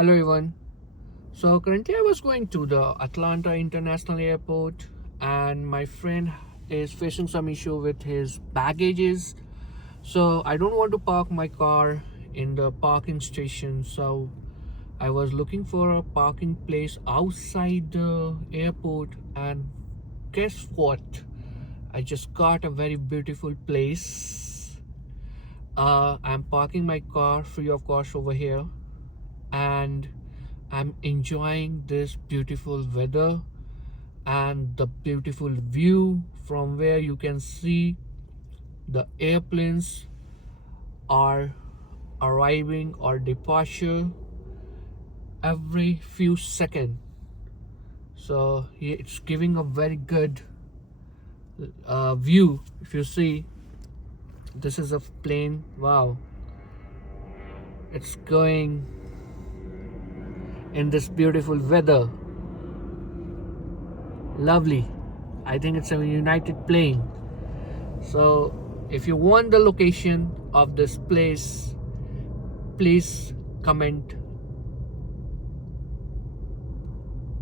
Hello everyone. So currently I was going to the Atlanta International Airport and my friend is facing some issue with his baggages. So I don't want to park my car in the parking station. So I was looking for a parking place outside the airport and guess what? I just got a very beautiful place. I'm parking my car free of cost over here and I'm enjoying this beautiful weather and the beautiful view from where you can see the airplanes are arriving or departure every few seconds. So it's giving a very good view. If you see, this is a plane. Wow, it's going in this beautiful weather. Lovely. I think it's a United plane. So if you want the location of this place, please comment